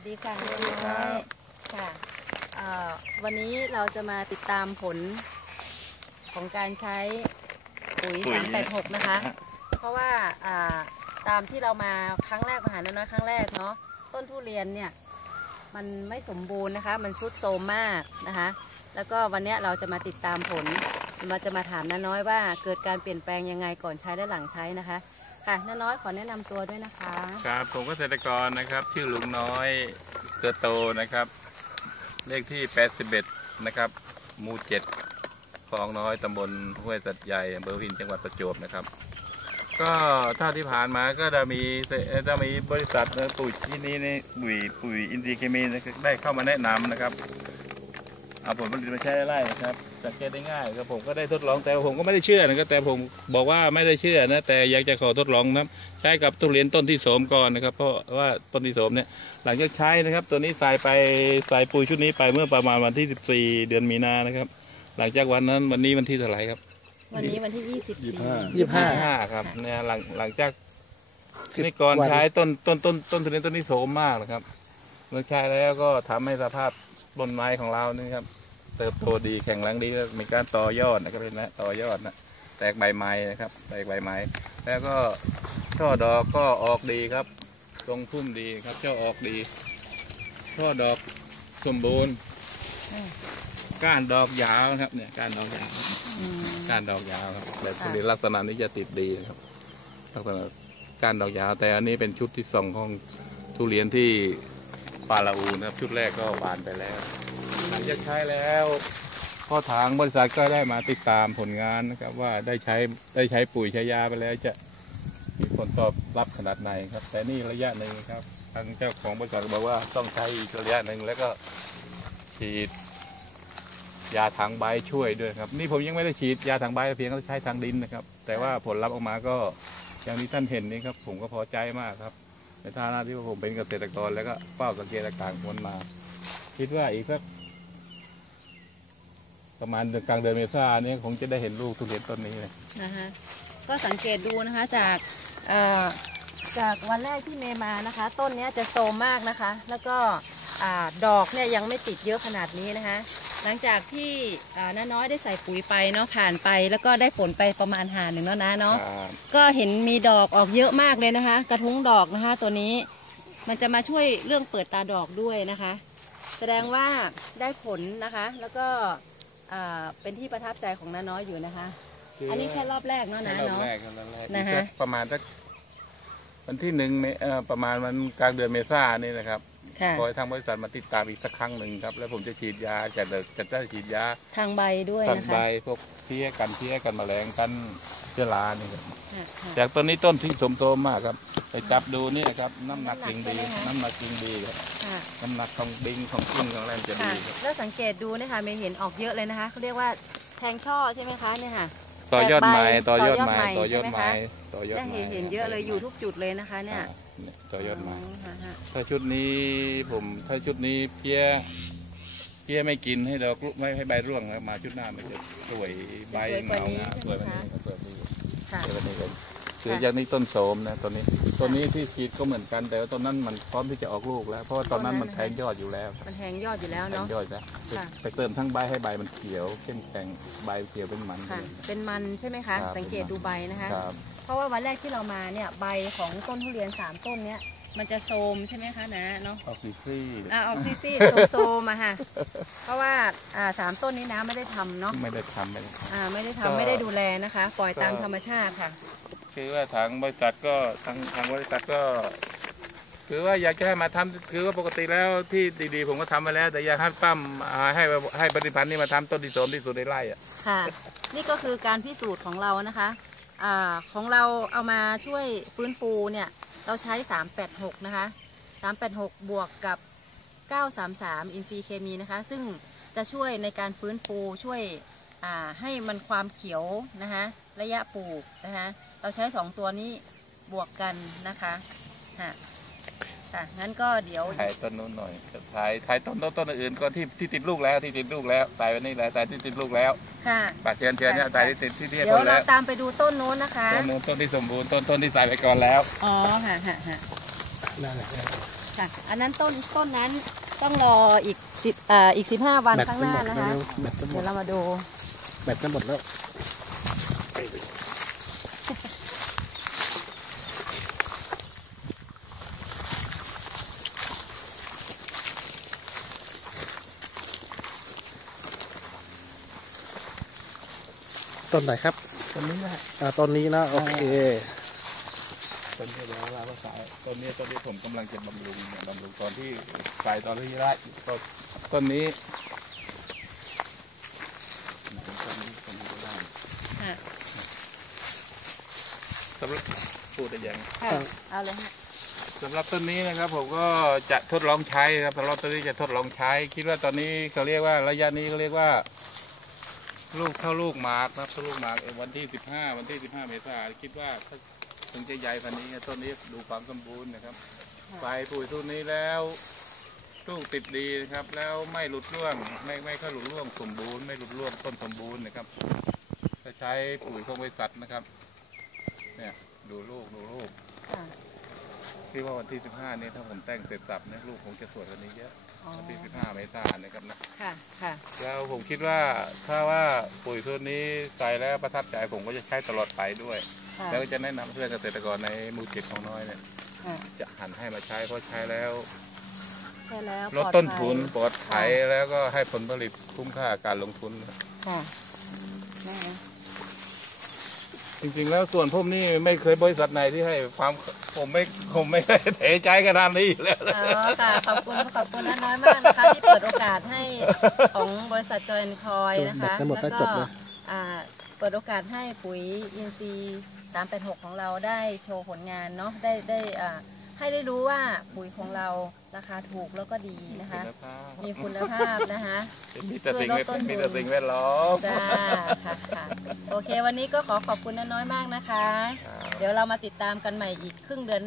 วัสดีค่ะสวัสดีครับค่ะเอ่อวันนี้เราจะมาติดตามผลของการใช้ปุ๋ยปุ๋ย386 นะคะ เพราะว่าอ่าตามที่เรามาครั้งแรกมาหาน้อยๆครั้งแรกเนาะต้นทุเรียนเนี่ยมันไม่สมบูรณ์นะคะ มันซุดโทรมมากนะคะ แล้วก็วันเนี้ยเราจะมาติดตามผลมาจะมาถามน้าน้อยว่าเกิดการเปลี่ยนแปลงยังไงก่อนใช้และหลังใช้นะคะ ค่ะน้าน้อยขอแนะนำตัวด้วยนะคะ ครับผมเกษตรกรนะครับ ชื่อลุงน้อยเกิดโตนะครับ เลขที่ 81 นะครับ หมู่7คลองน้อยตำบลห้วยสัตว์ใหญ่อำเภอพินจังหวัดประจวบนะครับ ก็ถ้าที่ผ่านมาก็จะมีจะมีบริษัทปุ๋ยที่นี้นี่ปุ๋ยปุ๋ยอินทรีเคมีนะครับได้เข้ามาแนะนำนะครับ เอาผลผลิตมาใช้ไร่นะครับสังเกตได้ง่ายครับผมก็ได้ทดลองแต่ผมก็ไม่ได้เชื่อนะครับแต่ผมบอกว่าไม่ได้เชื่อนะแต่อยากจะขอทดลองนะครับใช้กับทุเรียนต้นที่โสมก่อนนะครับ เพราะว่าต้นที่โสมเนี่ยหลังจากใช้นะครับ ตัวนี้ใส่ไปใส่ปุ๋ยชุดนี้ไปเมื่อประมาณวันที่ 14 เดือนมีนานะครับ หลังจากวันนั้นวันนี้วันที่เท่าไหร่ครับ วันนี้วันที่24ยี่สิบห้าห้าครับเนี่ยหลังหลังจากสิบนี่ก่อนวันใช้ต้นต้นต้นต้นทุเรียนต้นนี้โสมมากนะครับเมื่อใช้แล้วก็ทำให้สภาพ ต้นไม้ของเรานี่ครับ เติบโตดีแข็งแรงดีแล้วมีการต่อยอดนะครับเห็นไหมต่อยอดนะแตกใบไม้นะครับแตกใบไม้ แล้วก็ช่อดอกก็ออกดีครับทรงพุ่มดีครับช่อออกดีช่อดอกสมบูรณ์อืมก้านดอกยาวนะครับเนี่ยก้านดอกยาวอืมก้านดอกยาวครับแต่ค่ะทุเรียนลักษณะนี้จะติดดีนะครับ ลักษณะก้านดอกยาว แต่อันนี้เป็นชุดที่สองของทุเรียนที่ ปาลาอูนะครับ ชุดแรกก็หวานไปแล้ว หลังจากใช้แล้วพ่อทางบริษัทก็ได้มาติดตามผลงานนะครับ ว่าได้ใช้ได้ใช้ปุ๋ยใช้ยาไปแล้วจะมีผลตอบรับขนาดไหนครับ แต่นี่ระยะหนึ่งครับ ทางเจ้าของบริษัทบอกว่าต้องใช้อีกระยะหนึ่งแล้วก็ฉีดยาทางใบช่วยด้วยครับ นี่ผมยังไม่ได้ฉีดยาทางใบเพียงแต่ใช้ทางดินนะครับ แต่ว่าผลลัพธ์ออกมาก็อย่างที่ท่านเห็นนี่ครับ ผมก็พอใจมากครับ ในฐานะที่ผมเป็นเกษตรกรแล้วก็เฝ้าสังเกตอาการคนมา คิดว่าอีกสักประมาณเดือนกลางเดือนเมษายนนี้คงจะได้เห็นลูกทุเรียนต้นนี้เลยนะคะก็สังเกตดูนะคะจากจากวันแรกที่เมย์มานะคะ ต้นนี้จะโตมากนะคะ แล้วก็อดอกเนี่ยยังไม่ติดเยอะขนาดนี้นะคะ หลังจากที่อ่าน้าน้อยได้ใส่ปุ๋ยไปเนาะผ่านไปแล้วก็ได้ผลไปประมาณหาหนึ่งแล้วนะเนาะครับก็เห็นมีดอกออกเยอะมากเลยนะคะ กระทุ้งดอกนะคะ ตัวนี้มันจะมาช่วยเรื่องเปิดตาดอกด้วยนะคะ แสดงว่าได้ผลนะคะ แล้วก็อ่าเป็นที่ประทับใจของน้าน้อยอยู่นะคะ อันนี้แค่รอบแรกเนาะแค่นะรอบเนาะแรกแค่รอบแรกนะอีกฮะสักประมาณสักวันที่หนึ่งเมเอ่อประมาณวันกลางเดือนเมษายนนี่นะครับ ค่ะขอให้ทางบริษัทมาติดตามอีกสักครั้งหนึ่งครับ แล้วผมจะฉีดยาจะเดิจะได้ฉีดยาทางใบด้วยกันนะใบคะพวกเพี้ยกันเพี้ยกันแมลงกันเชื้อรานี่ครับค่ะค่ะจากต้นนี้ต้นที่สมโตมมากครับไปจับดูนี่ครับน้ำหนักน้ำหนักกิ่งดีใช่ไหมคะน้ำหนักกิ่งดีครับค่ะน้ำหนักของดิงของกิ่งของอะไรมันจะค่ะดีครับแล้วสังเกตดูนะคะเมย์เห็นออกเยอะเลยนะคะเขาเรียกว่าแทงช่อใช่ไหมคะเนี่ยค่ะ ต่อยอดไม้แตกใบต่อยอดไม้ต่ต่ออยยออดดไม้ไม้ต่อยอดได้ไม้เห็นเห็นเยอะเลยอยู่ทุกจุดเลยนะคะเนี่ย อ่า เนี่ยต่อยอดไม้ค่ะค่ะถ้าชุดนี้ผมถ้าชุดนี้เพี้ยเพี้ยไม่กินให้ดอกไม่ให้ใบร่วงแล้วมาชุดหน้ามันจะสวยใบเงางามสวยกว่านี้สวยกว่านี้ค่ะสวยกว่านี้เลยคืออย่างนี้ต้นโสมนะต้นนี้ต้นนี้ที่ฉีดก็เหมือนกัน แต่ว่าต้นนั้นมันพร้อมที่จะออกลูกแล้ว เพราะว่าตอนนั้นมันแทงยอดอยู่แล้วมันแทงยอดอยู่แล้วแทงเนาะ ยอดแล้วค่ะ ไปเติมทั้งใบให้ใบมันเขียวเข้มแข็งใบเขียวเป็นมัน ค่ะ เป็นมันใช่ไหมคะครับสังเกตดูใบนะคะ ครับเพ ราะว่าวันแรกที่เรามาเนี่ยใบของต้นทุเรียนสามต้นเนี้ยมันจะโทรมใช่ไหมคะนะเนาะออกซีซี่อ่าออกซีดๆโซมๆอะค่ะเพราะว่าอ่าสามต้นนี้นะไม่ได้ทำเนาะไม่ได้ทำไม่ได้ทอ่าไม่ได้ทำก็ไม่ได้ดูแลนะคะ ปล่อยตามก็ธรรมชาติค่ะำคือว่าทางบริษัทก็ทางทางบริษัทก็ คือว่าอยากจะให้มาทำคือว่าปกติแล้วที่ดีๆ ผมก็ทำมาแล้ว แต่อยากให้ปั้มอ่าให้ให้ผลิตภัณฑ์นี้มาทำต้นที่โสมที่สุดในไร่อะค่ะ นี่ก็คือการพิสูจน์ของเรานะคะ อของเราเอามาช่วยฟื้นฟูเนี่ย เราใช้ 386 นะคะ 386 บวกกับ 933 อินทรีย์เคมีนะคะ ซึ่งจะช่วยในการฟื้นฟูช่วยให้มันความเขียวนะคะระยะปลูกนะคะ เราใช้ 2 ตัวนี้บวกกันนะคะ ค่ะค่ะงั้นก็เดี๋ยวถ่ายต้นนู้นหน่อยถ่ายถ่ายต้นต้นต้นอื่นๆก็ที่ที่ติดลูกแล้วที่ติดลูกแล้วถ่ายไว้นี่แหละถ่ายที่ติดลูกแล้วค่ะปากเชียนเชียนเนี่ยถ่ายที่ติดที่ที่เดี๋ยวต้นเราแล้วตามไปดูต้นโน้นนะคะต้นนู้นต้นที่สมบูรณ์ต้นต้นที่ใส่ไปก่อนแล้วอ๋อค่ะค่ะค่ะนั่นแหละค่ะอันนั้นต้นต้นนั้นต้องรออีกสิบอ่าอีกสิบห้าวันแบตข้างจะหหมน้าดนะคะเร็วๆแบตจะหมเดี๋ยดวเรามาดูแบตจะหมดแล้ว ต้นไหนครับต้นนี้นะอ่าต้นนี้นะโอเคต้นนี้แล้วเราก็สายต้นนี้ต้นนี้ผมกำลังจะบำรุงเนี่ยบำรุงตอนที่ใส่ตอนที่ไร่ต้นต้นนี้ไหนต้นนี้ต้นนี้ก็ได้ค่ะสำหรับพูดได้ยังค่ะเอาเลยค่ะสำหรับต้นนี้นะครับผมก็จะทดลองใช้ครับสำหรับต้นนี้จะทดลองใช้ คิดว่าตอนนี้เขาเรียกว่าระยะนี้เขาเรียกว่า ลูกเท่าลูกหมากนะครับเท่าลูกหมากเอ่อวันที่สิบห้าวันที่สิบห้าเมษายนคิดว่าถ้าคงจะใหญ่พันนี้ต้นนี้ดูความสมบูรณ์นะครับใบปุ๋ยต้นนี้แล้วลูกติดดีนะครับ แล้วไม่หลุดร่วงไม่ไม่ค่อยหลุดร่วงสมบูรณ์ไม่หลุดร่วงต้นสมบูรณ์นะครับจะใช้ปุ๋ยของบริษัทนะครับ เนี่ยดูลูกดูลูกค่ะคิดว่าวันที่15นี้ถ้าผมแต่งเสร็จสับเนี่ยลูกคงจะสวยกว่านี้เยอะอ๋อ วันที่ 15 เมษายนนะครับนะ ค่ะค่ะ แล้วผมคิดว่าถ้าว่าปุ๋ยตัวนี้ใส่แล้วประทับใจผมก็จะใช้ตลอดไปด้วย ค่ะแล้วก็จะแนะนำเพื่อนเกษตรกรในหมูจิตของน้อยเนี่ย ค่ะจะหันให้มาใช้เพราะใช้แล้วใช่แล้วลดต้นทุนปลอดภัยแล้วก็ให้ผลผลิตคุ้มค่าการลงทุน ค่ะ จริงๆแล้วส่วนผมนี่ไม่เคยบริษัทไหนที่ให้ความผมไม่ผมไม่ได้เทใจขนาดนี้อยู่แล้วอ๋อค่ะขอบคุณขอบคุณน้าน้อยมากนะคะที่เปิดโอกาสให้ของบริษัทจอยคอยนะคะจบแบตจะหมดแล้วจบเลยอ่าเปิดโอกาสให้ปุ๋ยอินทรีย์386 ของเราได้โชว์ผลงานเนาะได้ได้อ่า ให้ได้รู้ว่าปุ๋ยของเราราคาถูกแล้วก็ดีนะคะ มีคุณภาพนะคะมีแต่สิ่งแวดมีแต่สิ่งแวดล้อมจ้าค่ะค่ะโอเค วันนี้ก็ขอขอบคุณน้าน้อยมากนะคะ เดี๋ยวเรามาติดตามกันใหม่อีกครึ่งเดือน